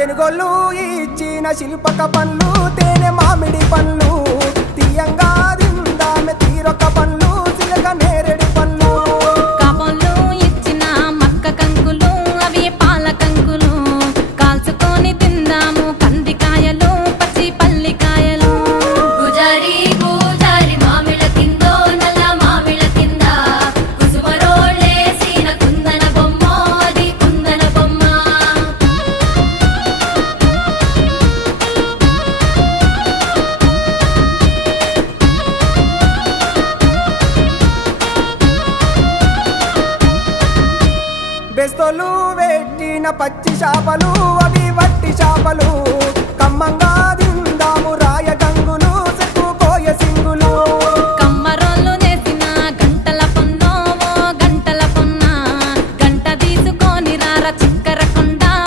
తెనుగోళ్ళు ఇచ్చిన శిల్పక పండ్లు తేనె మామిడి పండ్లు తీయంగా తిందామె తీరొక పండ్లు చిలక నేరేడు పండ్లు కాబోళ్ళు ఇచ్చిన మక్క కంకులు అవి పాల కంకులు కాల్చుకొని తిందాము కందికాయలు పచ్చి పల్లికాయలు గుజారి గుజారి మామిళ్ళ కిందో నల్ల మామిళ్ళ కింద కుసుమరోళ్ళేసిన కుందన బొమ్మ అది కుందన బొమ్మ బెస్తోలు పెట్టిన పచ్చి చేపలు అవి వట్టి చేపలు కమ్మంగా తిందాము